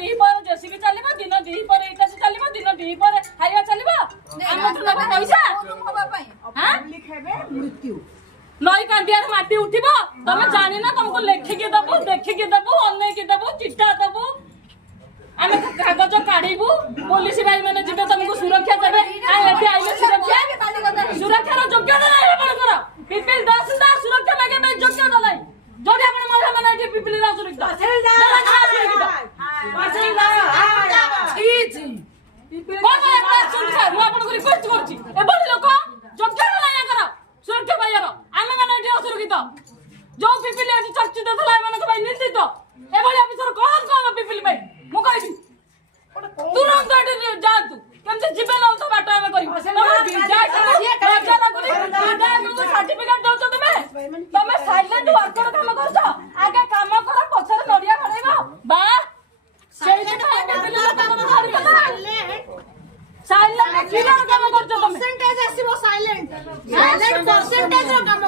दी पर जेसीबी चलिबो दिन दी पर इटा से चलिबो दिन दी पर हाईवा चलिबो हम तो नबे पैसा हां लिखेबे मृत्यु नई कांडियार माटी उठिबो तमे जानि ना तुमको लेखि के दबो देखि के दबो ऑनलाइन के दबो चिट्ठा दबो आमे कागज काढिबु पुलिस भाई माने जिबे तुमको सुरक्षा देबे आ एठी आइले सुरक्षा रो योग्यता नै आपनकर पिपिल तहसीलदार सुरक्षा मागे में योग्यता नै जोडी आपण महिला माने एठी पिपिल रा सुरक्षा तहसीलदार छी छी कोन एकला सुन सर मु आपन को रिक्वेस्ट करछि ए बडी लोक योग्यता नै कर सुरक्षा भाईर आमे माने एठी असुरक्षित जो पिपिल एठी चर्चित थला माने भाई निंदित ए बडी अफिसर कहन को पिपिल भाई मु कहबी तुरंत एठी जातु केमते जिबे न तो बाटा में करी तमे राजा लागुनी को सर्टिफिकेट दउछ तमे साइलेंट वर्कर काम करछ आगे काम कर पछरे नडिया खड़ेबो बा सेही टाइम पिपिल काम धरि साइलेंट किलर काम करछ तमे परसेंटेज आसीबो साइलेंट परसेंटेज रो काम